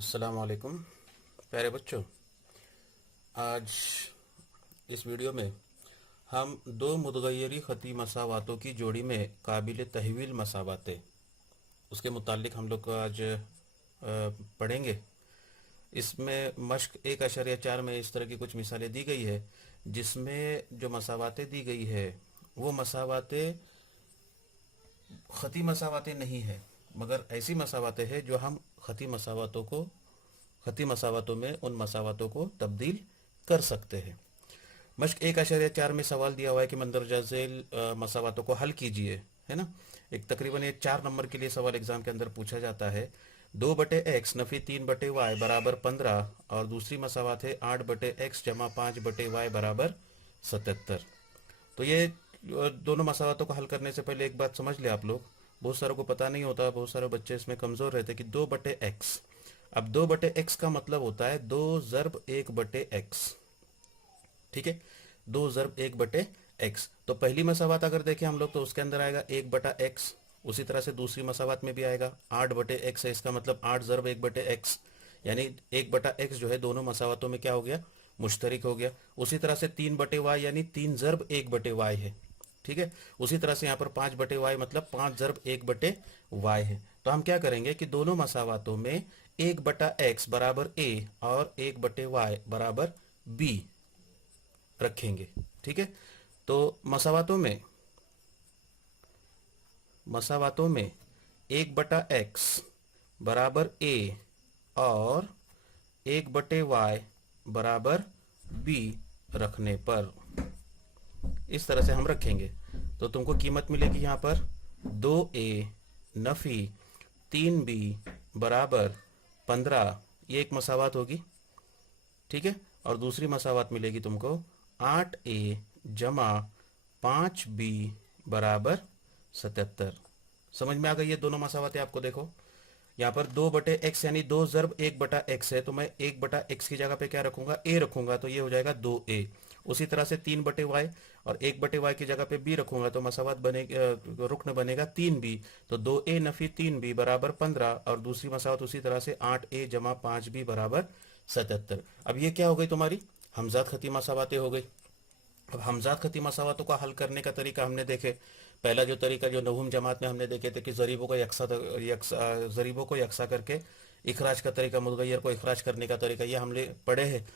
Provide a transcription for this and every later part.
अस्सलाम वालेकुम प्यारे बच्चों। आज इस वीडियो में हम दो मुतगय्यरी ख़ती मसावातों की जोड़ी में काबिल तहवील मसावातें उसके मुतालिक हम लोग आज पढ़ेंगे। इसमें मश्क 1.4 में इस तरह की कुछ मिसालें दी गई है जिसमें जो मसावातें दी गई है वो मसावातें ख़ती मसावातें नहीं है, मगर ऐसी मसावातें हैं जो हम ख़ती मसावातों में उन मसावातों को तब्दील कर सकते हैं। मश्क 1.4 में सवाल दिया हुआ है कि मंदरजा झेल मसावातों को हल कीजिए, है ना। एक तकरीबन ये 4 नंबर के लिए सवाल एग्जाम के अंदर पूछा जाता है। 2/x नफ़ी 3/y बराबर 15 और दूसरी मसावात है 8/x जमा 5/y बराबर 77। तो ये दोनों मसावातों को हल करने से पहले एक बात समझ ले आप लोग, बहुत सारों को पता नहीं होता, बहुत सारे बच्चे इसमें कमज़ोर रहते कि 2/x। अब 2/x का मतलब होता है 2 ज़र्ब 1/x, ठीक है। 2 ज़र्ब 1/x। तो पहली मसावात अगर देखें हम लोग तो उसके अंदर आएगा 1/x। उसी तरह से दूसरी मसावात में भी आएगा 8/x है, इसका मतलब 8 ज़र्ब 1/x, यानी 1/x जो है दोनों मसावातों में क्या हो गया, मुश्तरिक हो गया। उसी तरह से 3/y यानी 3 ज़र्ब 1/y है, ठीक है। उसी तरह से यहाँ पर 5/y मतलब 5 ज़र्ब 1/y है। तो हम क्या करेंगे कि दोनों मसावातों में 1/x बराबर a और 1/y बराबर b रखेंगे, ठीक है। तो मसावातों में 1/x बराबर a और 1/y बराबर b रखने पर इस तरह से हम रखेंगे तो तुमको कीमत मिलेगी यहाँ पर 2a नफ़ी 3b बराबर 15, ये एक मसावात होगी, ठीक है। और दूसरी मसावात मिलेगी तुमको 8a जमा 5b बराबर 77। समझ में आ गई ये दोनों मसावातें आपको? देखो यहाँ पर 2/x यानी 2 ज़र्ब 1/x है, तो मैं 1/x की जगह पे क्या रखूंगा, a रखूंगा, तो ये हो जाएगा 2a। उसी तरह से 3/y और 1/y की जगह पे b रखूंगा तो मसावात बनेगा, रुकन बनेगा 3b। तो 2a नफ़ी 3b बराबर 15 और दूसरी मसावत उसी तरह से 8a जमा 5b बराबर 77। अब ये क्या हो गई, तुम्हारी हमजात खती मसावातें हो गई। अब हमजात खती मसावातों का हल करने का तरीका हमने देखे। पहला जो तरीका जो नहुम जमात में हमने देखे थे कि ज़रीबों को यकसा करके इखराज का तरीका, मुतगय्यर को इखराज करने का तरीका, ये हमने पढ़े हैं,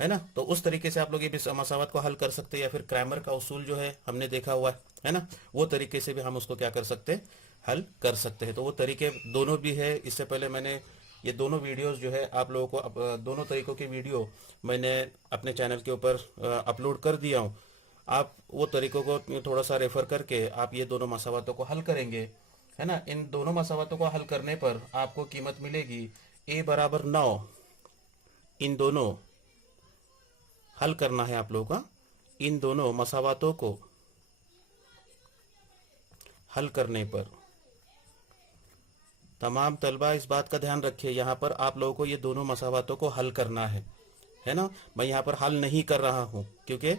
है ना। तो उस तरीके से आप लोग ये भी मसावत को हल कर सकते हैं, या फिर क्रैमर का उसूल जो है हमने देखा हुआ है ना, वो तरीके से भी हम उसको क्या कर सकते हैं, हल कर सकते हैं। तो वो तरीके दोनों भी है। इससे पहले मैंने ये दोनों वीडियोस जो है आप लोगों को दोनों तरीकों की वीडियो मैंने अपने चैनल के ऊपर अपलोड कर दिया हूँ। आप वो तरीकों को थोड़ा सा रेफर करके आप ये दोनों मसावतों को हल करेंगे, है ना। इन दोनों मसावतों को हल करने पर आपको कीमत मिलेगी a बराबर 9। इन दोनों हल करना है आप लोगों का। इन दोनों मसावातों को हल करने पर तमाम तलबा इस बात का ध्यान रखिए, यहाँ पर आप लोगों को ये दोनों मसावातों को हल करना है ना। मैं यहाँ पर हल नहीं कर रहा हूँ क्योंकि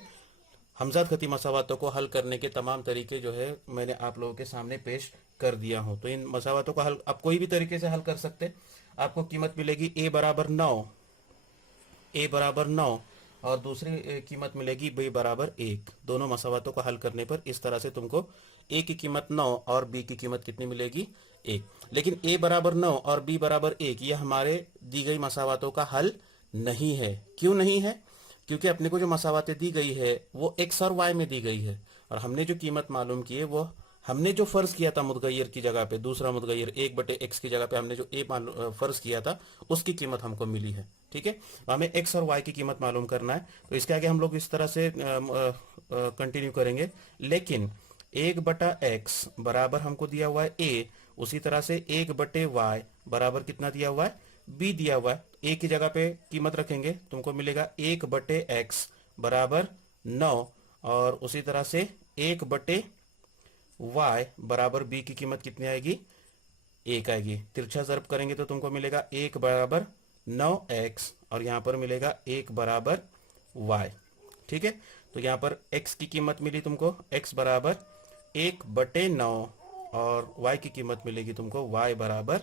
हमजात खती मसावातों को हल करने के तमाम तरीके जो है मैंने आप लोगों के सामने पेश कर दिया हूँ। तो इन मसावातों का हल आप कोई भी तरीके से हल कर सकते। आपको कीमत मिलेगी a बराबर 9 और दूसरी कीमत मिलेगी b बराबर 1। दोनों मसावातों को हल करने पर इस तरह से तुमको a की कीमत 9 और b की कीमत कितनी मिलेगी, 1। लेकिन a बराबर 9 और b बराबर 1 ये हमारे दी गई मसावातों का हल नहीं है। क्यों नहीं है? क्योंकि अपने को जो मसावातें दी गई है वो x और y में दी गई है, और हमने जो कीमत मालूम की है वो हमने जो फ़र्ज़ किया था मुतगय्यर की जगह पे, दूसरा मुतगय्यर 1/x की जगह पे हमने जो फ़र्ज़ किया था उसकी कीमत हमको मिली है, ठीक है। तो हमें x और y की कीमत मालूम करना है। तो इसके आगे हम लोग इस तरह से कंटिन्यू करेंगे। लेकिन 1/x बराबर हमको दिया हुआ है a, उसी तरह से 1/y बराबर कितना दिया हुआ है, b दिया हुआ है। a की जगह पे कीमत रखेंगे, तुमको मिलेगा 1/x बराबर 9 और उसी तरह से 1/y बराबर b की कीमत कितनी आएगी, 1 आएगी। तिरछा ज़र्ब करेंगे तो तुमको मिलेगा 1 बराबर 9x और यहाँ पर मिलेगा 1 बराबर y, ठीक है। तो यहाँ पर x की कीमत मिली तुमको, x बराबर 1/9 और y की कीमत मिलेगी तुमको y बराबर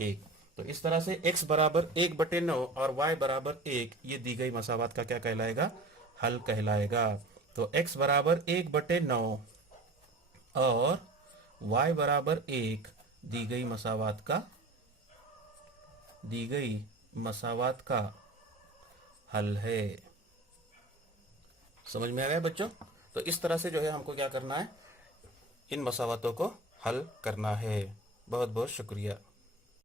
1। तो इस तरह से x बराबर 1/9 और y बराबर 1 ये दी गई मसावात का क्या कहलाएगा? हल कहलाएगा। तो x बराबर 1/9 और y बराबर 1 दी गई मसावात का हल है। समझ में आ गया बच्चों? तो इस तरह से जो है हमको क्या करना है, इन मसावातों को हल करना है। बहुत बहुत शुक्रिया।